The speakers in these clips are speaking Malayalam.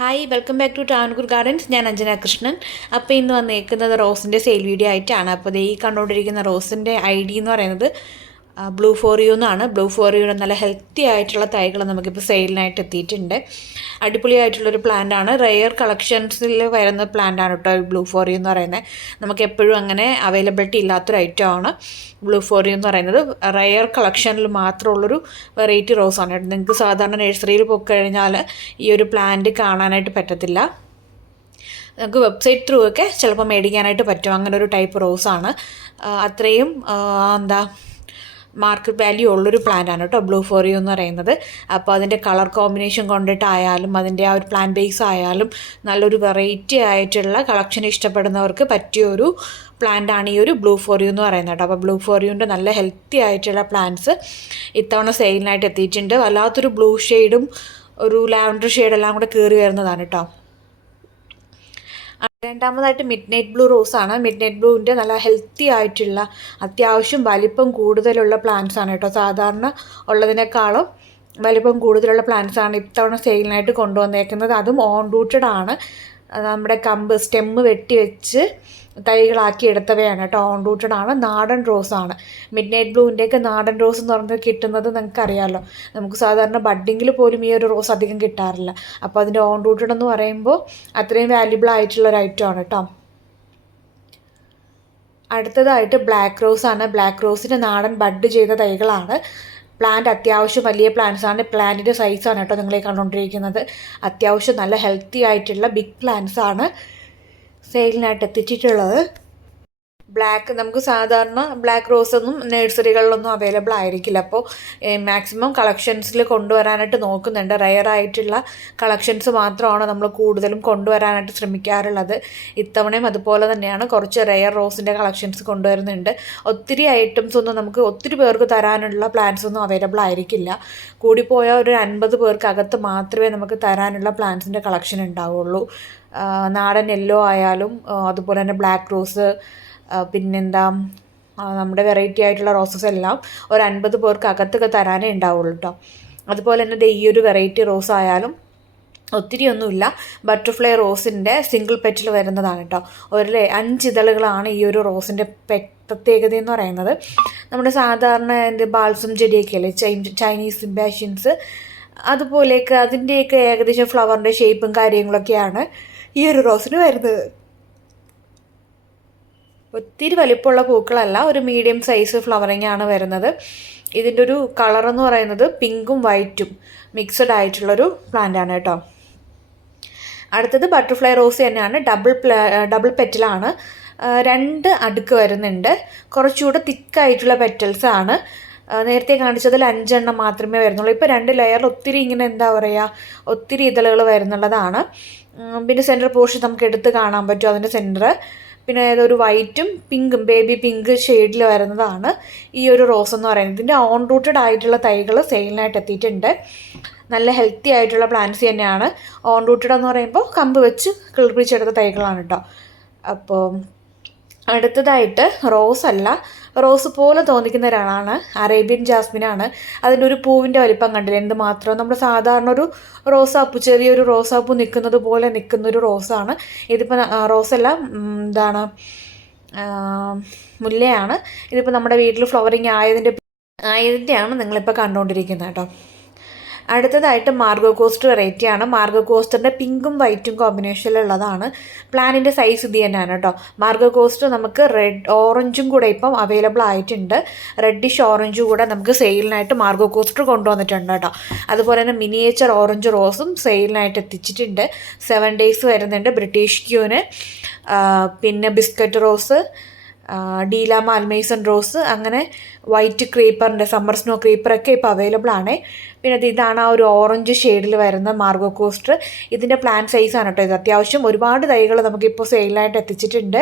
Hi welcome back to Travancore gardens. ഞാൻ അഞ്ജന കൃഷ്ണൻ. അപ്പോൾ ഇന്ന് വന്നേക്കുന്നത് റോസിൻ്റെ സെയിൽ വീഡിയോ ആയിട്ടാണ്. അപ്പോൾ ഈ കണ്ടുകൊണ്ടിരിക്കുന്ന റോസിൻ്റെ ID എന്ന് പറയുന്നത് ബ്ലൂ ഫോർ യു എന്നാണ്. ബ്ലൂ ഫോർ യുടെ നല്ല ഹെൽത്തി ആയിട്ടുള്ള തൈകൾ നമുക്കിപ്പോൾ സെയിലിനായിട്ട് എത്തിയിട്ടുണ്ട്. അടിപൊളിയായിട്ടുള്ളൊരു പ്ലാന്റാണ്. റെയർ കളക്ഷൻസിൽ വരുന്ന പ്ലാന്റാണ് കേട്ടോ ബ്ലൂ ഫോർ യു എന്ന് പറയുന്നത്. നമുക്ക് എപ്പോഴും അങ്ങനെ അവൈലബിലിറ്റി ഇല്ലാത്തൊരു ഐറ്റമാണ് ബ്ലൂ ഫോർ യു എന്ന് പറയുന്നത്. റെയർ കളക്ഷനിൽ മാത്രമുള്ളൊരു വെറൈറ്റി റോസാണ് കേട്ടോ. നിങ്ങൾക്ക് സാധാരണ നഴ്സറിയിൽ പോയി കഴിഞ്ഞാൽ ഈ ഒരു പ്ലാന്റ് കാണാനായിട്ട് പറ്റത്തില്ല. നമുക്ക് വെബ്സൈറ്റ് ത്രൂ ഒക്കെ ചിലപ്പോൾ മേടിക്കാനായിട്ട് പറ്റും. അങ്ങനെ ഒരു ടൈപ്പ് റോസാണ്. അത്രയും മാർക്കറ്റ് വാല്യൂ ഉള്ളൊരു പ്ലാന്റാണ് കേട്ടോ ബ്ലൂ ഫോർ യു എന്ന് പറയുന്നത്. അപ്പോൾ അതിൻ്റെ കളർ കോമ്പിനേഷൻ കൊണ്ടിട്ടായാലും അതിൻ്റെ ആ ഒരു പ്ലാന്റ് ബേസ് ആയാലും നല്ലൊരു വെറൈറ്റി ആയിട്ടുള്ള കളക്ഷൻ ഇഷ്ടപ്പെടുന്നവർക്ക് പറ്റിയൊരു പ്ലാന്റാണ് ഈ ഒരു ബ്ലൂ ഫോർ യു എന്ന് പറയുന്നത് കേട്ടോ. അപ്പോൾ ബ്ലൂ ഫോർ യുവിൻ്റെ നല്ല ഹെൽത്തി ആയിട്ടുള്ള പ്ലാന്റ്സ് ഇത്തവണ സെയിലിനായിട്ട് എത്തിയിട്ടുണ്ട്. വല്ലാത്തൊരു ബ്ലൂ ഷെയ്ഡും ഒരു ലാവൻഡർ ഷെയ്ഡെല്ലാം കൂടെ കയറി വരുന്നതാണ് കേട്ടോ. രണ്ടാമതായിട്ട് മിഡ് നൈറ്റ് ബ്ലൂ റോസാണ്. മിഡ് നൈറ്റ് ബ്ലൂവിൻ്റെ നല്ല ഹെൽത്തി ആയിട്ടുള്ള അത്യാവശ്യം വലിപ്പം കൂടുതലുള്ള പ്ലാന്റ്സ് ആണ് കേട്ടോ. സാധാരണ ഉള്ളതിനേക്കാളും വലിപ്പം കൂടുതലുള്ള പ്ലാന്റ്സ് ആണ് ഇത്തവണ സെയിലിനായിട്ട് കൊണ്ടുവന്നേക്കുന്നത്. അതും ഓൺ റൂട്ടഡ് ആണ്. നമ്മുടെ സ്റ്റെമ്മ് വെട്ടി വെച്ച് തൈകളാക്കി എടുത്തവയാണ് കേട്ടോ. ഓൺ റൂട്ടഡ് ആണ്. നാടൻ റോസാണ്. മിഡ് നൈറ്റ് ബ്ലൂവിൻ്റെയൊക്കെ നാടൻ റോസ് എന്ന് പറഞ്ഞാൽ കിട്ടുന്നത് നിങ്ങൾക്കറിയാമല്ലോ. നമുക്ക് സാധാരണ ബഡ്ഡിങ്ങിൽ പോലും ഈ ഒരു റോസ് അധികം കിട്ടാറില്ല. അപ്പോൾ അതിൻ്റെ ഓൺ റൂട്ടഡ് എന്ന് പറയുമ്പോൾ അത്രയും വാല്യുബിൾ ആയിട്ടുള്ളൊരു ഐറ്റമാണ് കേട്ടോ. അടുത്തതായിട്ട് ബ്ലാക്ക് റോസാണ്. ബ്ലാക്ക് റോസിൻ്റെ നാടൻ ബഡ് ചെയ്ത തൈകളാണ്. പ്ലാന്റ് അത്യാവശ്യം വലിയ പ്ലാന്റ്സ് ആണ്. പ്ലാന്റിൻ്റെ സൈസാണ് കേട്ടോ നിങ്ങളെ കണ്ടുകൊണ്ടിരിക്കുന്നത്. അത്യാവശ്യം നല്ല ഹെൽത്തി ആയിട്ടുള്ള ബിഗ് പ്ലാന്റ്സ് ആണ് സെയിലിനായിട്ട് എത്തിച്ചിട്ടുള്ളത്. നമുക്ക് സാധാരണ ബ്ലാക്ക് റോസൊന്നും നഴ്സറികളിലൊന്നും അവൈലബിൾ ആയിരിക്കില്ല. അപ്പോൾ മാക്സിമം കളക്ഷൻസിൽ കൊണ്ടുവരാനായിട്ട് നോക്കുന്നുണ്ട്. റെയർ ആയിട്ടുള്ള കളക്ഷൻസ് മാത്രമാണ് നമ്മൾ കൂടുതലും കൊണ്ടുവരാനായിട്ട് ശ്രമിക്കാറുള്ളത്. ഇത്തവണയും അതുപോലെ തന്നെയാണ്. കുറച്ച് റെയർ റോസിൻ്റെ കളക്ഷൻസ് കൊണ്ടുവരുന്നുണ്ട്. ഒത്തിരി ഐറ്റംസ് ഒന്നും നമുക്ക് ഒത്തിരി പേർക്ക് തരാനുള്ള പ്ലാന്റ്സ് ഒന്നും അവൈലബിൾ ആയിരിക്കില്ല. കൂടിപ്പോയാൽ ഒരു 50 പേർക്കകത്ത് മാത്രമേ നമുക്ക് തരാനുള്ള പ്ലാന്റ്സിൻ്റെ കളക്ഷൻ ഉണ്ടാവുള്ളൂ. നാടൻ യെല്ലോ ആയാലും അതുപോലെ തന്നെ ബ്ലാക്ക് റോസ്, പിന്നെന്താ നമ്മുടെ വെറൈറ്റി ആയിട്ടുള്ള റോസസ് എല്ലാം ഒരു 50 പേർക്കകത്തൊക്കെ തരാനേ ഉണ്ടാവുള്ളൂ കേട്ടോ. അതുപോലെ തന്നെ ഈ ഒരു വെറൈറ്റി റോസ് ആയാലും ഒത്തിരിയൊന്നുമില്ല. ബട്ടർഫ്ലൈ റോസിൻ്റെ സിംഗിൾ പെറ്റിൽ വരുന്നതാണ് കേട്ടോ. 5 ഇതളുകളാണ് ഈ ഒരു റോസിൻ്റെ പ്രത്യേകത എന്ന് പറയുന്നത്. നമ്മുടെ സാധാരണ ബാൾസം ചെടിയൊക്കെ അല്ലേ, ചൈനീസ് ഇംപാഷ്യൻസ്, അതുപോലെയൊക്കെ അതിൻ്റെയൊക്കെ ഏകദേശം ഫ്ലവറിൻ്റെ ഷേപ്പും കാര്യങ്ങളൊക്കെയാണ് ഈ ഒരു റോസിന് വരുന്നത്. ഒത്തിരി വലിപ്പമുള്ള പൂക്കളല്ല, ഒരു മീഡിയം സൈസ് ഫ്ലവറിങ് ആണ് വരുന്നത്. ഇതിൻ്റെ ഒരു കളറെന്ന് പറയുന്നത് പിങ്കും വൈറ്റും മിക്സഡ് ആയിട്ടുള്ളൊരു പ്ലാന്റാണ് കേട്ടോ. അടുത്തത് ബട്ടർഫ്ലൈ റോസ് തന്നെയാണ്. ഡബിൾ പെറ്റലാണ്. 2 അടുക്ക് വരുന്നുണ്ട്. കുറച്ചുകൂടെ തിക്കായിട്ടുള്ള പെറ്റൽസ് ആണ്. നേരത്തെ കാണിച്ചതിൽ 5 എണ്ണം മാത്രമേ വരുന്നുള്ളൂ. ഇപ്പോൾ 2 ലെയറിൽ ഒത്തിരി ഇങ്ങനെ ഒത്തിരി ഇതളുകൾ വരുന്നുള്ളതാണ്. പിന്നെ സെൻറ്റർ പോർഷൻ നമുക്ക് എടുത്ത് കാണാൻ പറ്റും അതിൻ്റെ സെൻറ്റർ. പിന്നെ ഏതൊരു വൈറ്റും പിങ്കും ബേബി പിങ്ക് ഷെയ്ഡിൽ വരുന്നതാണ് ഈ ഒരു റോസ് എന്ന് പറയുന്നത്. ഇതിൻ്റെ ഓൺ റൂട്ടഡ് ആയിട്ടുള്ള തൈകൾ സെയിലിനായിട്ട് എത്തിയിട്ടുണ്ട്. നല്ല ഹെൽത്തി ആയിട്ടുള്ള പ്ലാന്റ്സ് തന്നെയാണ്. ഓൺ റൂട്ടഡ് എന്ന് പറയുമ്പോൾ കമ്പ് വെച്ച് കിളിപ്പിച്ചെടുത്ത തൈകളാണ് കേട്ടോ. അപ്പോൾ അടുത്തതായിട്ട് റോസ് പോലെ തോന്നിക്കുന്ന ഒരാളാണ് അറേബ്യൻ ജാസ്മിനാണ്. അതിൻ്റെ ഒരു പൂവിൻ്റെ വലിപ്പം കണ്ടില്ല എന്തുമാത്രം. നമ്മൾ സാധാരണ ഒരു റോസാപ്പൂ, ചെറിയൊരു റോസാപ്പൂ നിൽക്കുന്നത് പോലെ നിൽക്കുന്നൊരു റോസാണ്. ഇതിപ്പോൾ റോസല്ല, മുല്ലയാണ്. ഇതിപ്പോൾ നമ്മുടെ വീട്ടിൽ ഫ്ലവറിങ് ആയതിൻ്റെയാണ് നിങ്ങളിപ്പോൾ കണ്ടുകൊണ്ടിരിക്കുന്നത് കേട്ടോ. അടുത്തതായിട്ട് മാർഗോ കോസ്റ്റ് വെറൈറ്റിയാണ്. മാർഗോ കോസ്റ്ററിൻ്റെ പിങ്കും വൈറ്റും കോമ്പിനേഷനിലുള്ളതാണ്. പ്ലാനിൻ്റെ സൈസ് ഇത് തന്നെയാണ് കേട്ടോ. മാർഗോ കോസ്റ്റ് നമുക്ക് ഓറഞ്ചും കൂടെ ഇപ്പം അവൈലബിൾ ആയിട്ടുണ്ട്. റെഡിഷ് ഓറഞ്ചും കൂടെ നമുക്ക് സെയിലിനായിട്ട് മാർഗോ കോസ്റ്റ് കൊണ്ടുവന്നിട്ടുണ്ട് കേട്ടോ. അതുപോലെ തന്നെ മിനിയേച്ചർ ഓറഞ്ച് റോസും സെയിലിനായിട്ട് എത്തിച്ചിട്ടുണ്ട്. 7 days വരുന്നുണ്ട്. ബ്രിട്ടീഷ് ക്യൂന്, പിന്നെ ബിസ്ക്കറ്റ് റോസ്, ഡീല മാൽമേസൺ റോസ്, അങ്ങനെ വൈറ്റ് ക്രീപ്പറിൻ്റെ സമ്മർ സ്നോ ക്രീപ്പറൊക്കെ ഇപ്പോൾ അവൈലബിൾ ആണ്. പിന്നെ ഇതാണ് ആ ഒരു ഓറഞ്ച് ഷെയ്ഡിൽ വരുന്ന മാർഗോ കോസ്റ്റർ. ഇതിൻ്റെ പ്ലാന്റ് സൈസാണ് കേട്ടോ ഇത്. അത്യാവശ്യം ഒരുപാട് തൈകൾ നമുക്കിപ്പോൾ സെയിലായിട്ട് എത്തിച്ചിട്ടുണ്ട്.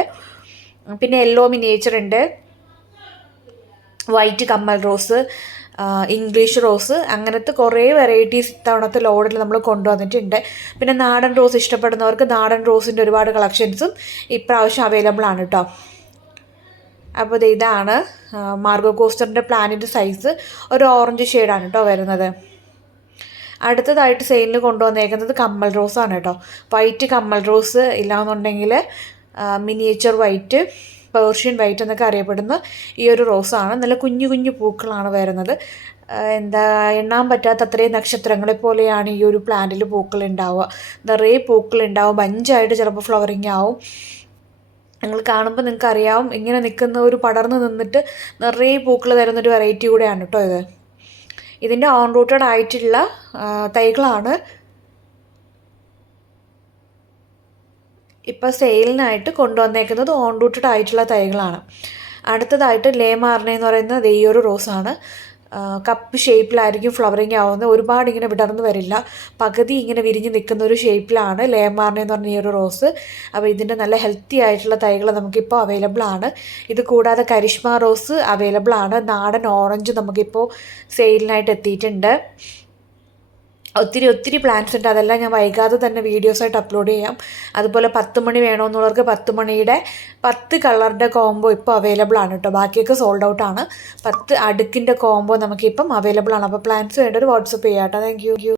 പിന്നെ യെല്ലോ മിനിയേച്ചർ ഉണ്ട്, വൈറ്റ് കമ്മൽ റോസ്, ഇംഗ്ലീഷ് റോസ്, അങ്ങനത്തെ കുറേ വെറൈറ്റീസ് ഇത്തവണത്തെ ലോഡിൽ നമ്മൾ കൊണ്ടുവന്നിട്ടുണ്ട്. പിന്നെ നാടൻ റോസ് ഇഷ്ടപ്പെടുന്നവർക്ക് നാടൻ റോസിൻ്റെ ഒരുപാട് കളക്ഷൻസും ഇപ്രാവശ്യം അവൈലബിൾ ആണ് കേട്ടോ. അപ്പോൾ ഇതാണ് മാർഗോ കോസ്റ്ററിൻ്റെ പ്ലാന്റിൻ്റെ സൈസ്. ഒരു ഓറഞ്ച് ഷെയ്ഡാണ് കേട്ടോ വരുന്നത്. അടുത്തതായിട്ട് സെയിലിന് കൊണ്ടുവന്നേക്കുന്നത് കമ്മൽ റോസാണ് കേട്ടോ. വൈറ്റ് കമ്മൽ റോസ് ഇല്ലാന്നുണ്ടെങ്കിൽ മിനിയേച്ചർ വൈറ്റ്, പേർഷ്യൻ വൈറ്റ് എന്നൊക്കെ അറിയപ്പെടുന്ന ഈ ഒരു റോസാണ്. നല്ല കുഞ്ഞു കുഞ്ഞു പൂക്കളാണ് വരുന്നത്. എണ്ണാൻ പറ്റാത്ത അത്രയും നക്ഷത്രങ്ങളെ പോലെയാണ് ഈ ഒരു പ്ലാന്റിൽ പൂക്കൾ ഉണ്ടാവുക. നിറയെ പൂക്കൾ ഉണ്ടാവും, ബഞ്ചായിട്ട് ചിലപ്പോൾ ഫ്ലവറിങ് ആവും. നിങ്ങൾ കാണുമ്പോൾ നിങ്ങൾക്ക് അറിയാവും, ഇങ്ങനെ നിൽക്കുന്ന ഒരു പടർന്ന് നിന്നിട്ട് നിറയെ പൂക്കൾ തരുന്നൊരു വെറൈറ്റി കൂടെയാണ് കേട്ടോ ഇത്. ഇതിൻ്റെ ഓൺ റൂട്ടഡ് ആയിട്ടുള്ള തൈകളാണ് ഇപ്പോൾ സെയിലിനായിട്ട് കൊണ്ടുവന്നേക്കുന്നത്. ഓൺ റൂട്ടഡ് ആയിട്ടുള്ള തൈകളാണ്. അടുത്തതായിട്ട് ലേ മാർണ എന്ന് പറയുന്നത് ഈ ഒരു റോസാണ്. കപ്പ് ഷേപ്പിലായിരിക്കും ഫ്ലവറിങ് ആവുന്നത്. ഒരുപാട് ഇങ്ങനെ വിടർന്ന് വരില്ല, പകുതി ഇങ്ങനെ വിരിഞ്ഞ് നിൽക്കുന്ന ഒരു ഷേപ്പിലാണ് ലേ മാർണ എന്ന് പറഞ്ഞ ഈ ഒരു റോസ്. അപ്പോൾ ഇതിൻ്റെ നല്ല ഹെൽത്തി ആയിട്ടുള്ള തൈകൾ നമുക്കിപ്പോൾ അവൈലബിൾ ആണ്. ഇത് കൂടാതെ കരിഷ്മ റോസ് അവൈലബിൾ ആണ്. നാടൻ ഓറഞ്ച് നമുക്കിപ്പോൾ സെയിലിനായിട്ട് എത്തിയിട്ടുണ്ട്. ഒത്തിരി പ്ലാൻസ് ഉണ്ട്. അതെല്ലാം ഞാൻ വൈകാതെ തന്നെ വീഡിയോസായിട്ട് അപ്ലോഡ് ചെയ്യാം. അതുപോലെ 10 മണി വേണമെന്നുള്ളവർക്ക് 10 മണിയുടെ 10 കളറിൻ്റെ കോംബോ ഇപ്പോൾ അവൈലബിൾ ആണ് കേട്ടോ. ബാക്കിയൊക്കെ സോൾഡ് ഔട്ട് ആണ്. 10 അടുക്കിൻ്റെ കോംബോ നമുക്കിപ്പം അവൈലബിൾ ആണ്. അപ്പോൾ പ്ലാൻസ് വേണ്ടവർ വാട്സപ്പ് ചെയ്യാം കേട്ടോ. Thank you.